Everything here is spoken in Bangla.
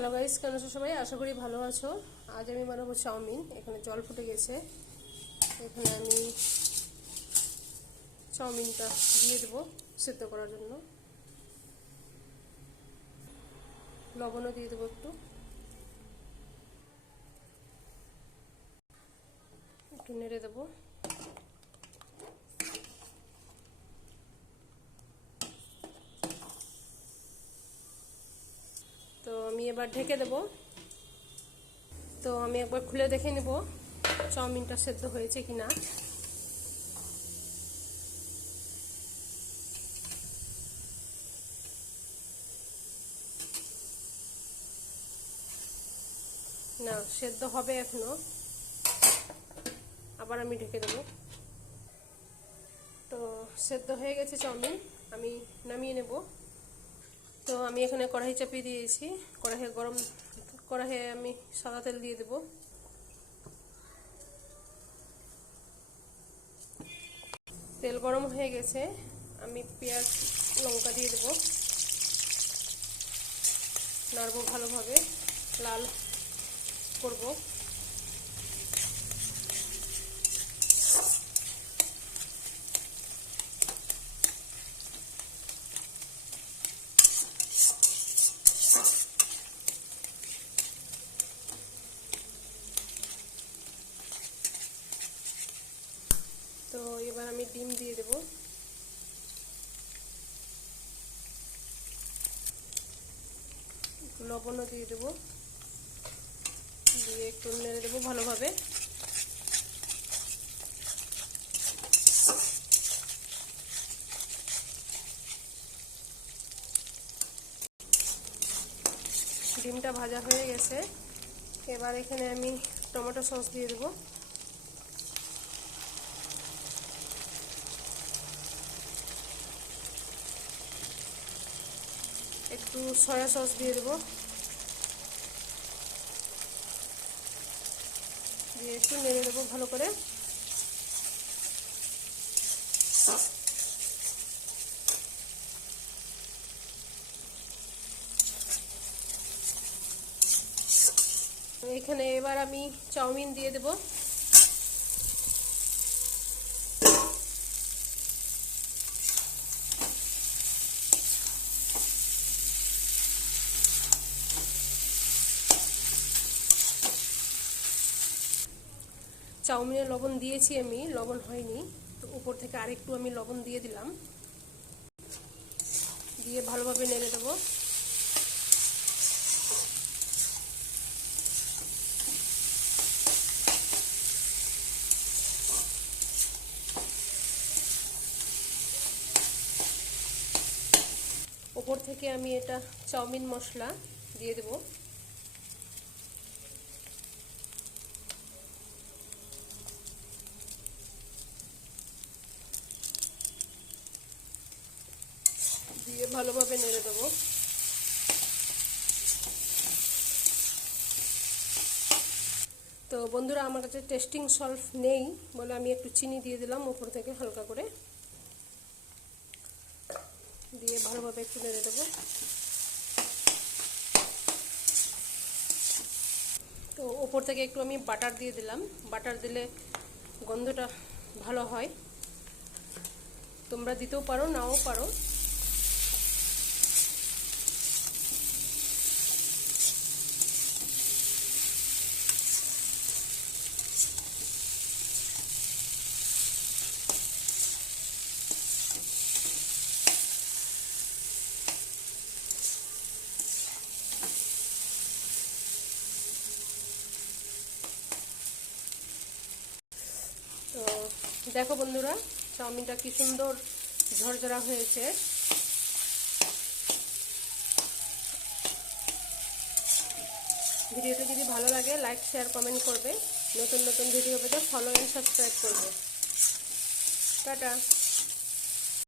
হ্যালো গাইস, কেমন আছো সবাই? আশা করি ভালো আছো। আজ আমি বানাবো চাউমিন। এখানে জল ফুটে গেছে। এখানে আমি চাউমিনটা দিয়ে দেবো সেদ্ধ করার জন্য। লবণও দিয়ে দেবো একটু একটু নেড়ে দেবো। তো আমি এবার ঢেকে দেবো। তো আমি একবার খুলে দেখে নেব চাউমিনটা সেদ্ধ হয়েছে কিনা। না, সেদ্ধ হবে এখনো। আবার আমি ঢেকে দেবো। তো সেদ্ধ হয়ে গেছে চাউমিন, আমি নামিয়ে নেব। তো আমি এখানে কড়াই চাপিয়ে দিয়েছি। কড়াইয়ে আমি সাদা তেল দিয়ে দেব। তেল গরম হয়ে গেছে, আমি পেঁয়াজ লঙ্কা দিয়ে দেব। নাড়বো ভালোভাবে, লাল করব। তো এবার আমি ডিম দিয়ে দেব। লবণও দিয়ে দেব, দিয়ে একটু নেড়ে দেবো ভালোভাবে। ডিমটা ভাজা হয়ে গেছে। এবার এখানে আমি টমেটো সস দিয়ে দেবো। একটু সয়া সস দিয়ে দেবো, দিয়ে একটু নেড়ে দেবো ভালো করে। এখানে এবার আমি চাউমিন দিয়ে দেব। চাউমিনে লবণ দিয়েছি আমি, লবণ হয়নি, তো উপর থেকে আরেকটু আমি লবণ দিয়ে দিলাম। দিয়ে ভালোভাবে নেড়ে দেবো। উপর থেকে আমি এটা চাউমিন মশলা দিয়ে দেব। দিয়ে ভালোভাবে নেড়ে দেবো। তো বন্ধুরা, আমার কাছে টেস্টিং সল্ট নেই বলে আমি একটু চিনি দিয়ে দিলাম উপর থেকে হালকা করে, দিয়ে ভালোভাবে একটু নেড়ে দেবো। তো উপর থেকে একটু আমি বাটার দিয়ে দিলাম। বাটার দিলে গন্ধটা ভালো হয়, তোমরা দিতেও পারো, নাও পারো। তো দেখো বন্ধুরা, চাউমিনটা কি সুন্দর ঝরঝরা হয়েছে। ভিডিওটা যদি ভালো লাগে লাইক শেয়ার কমেন্ট করবে। নতুন নতুন ভিডিও পেতে ফলো এন্ড সাবস্ক্রাইব করবে। টাটা।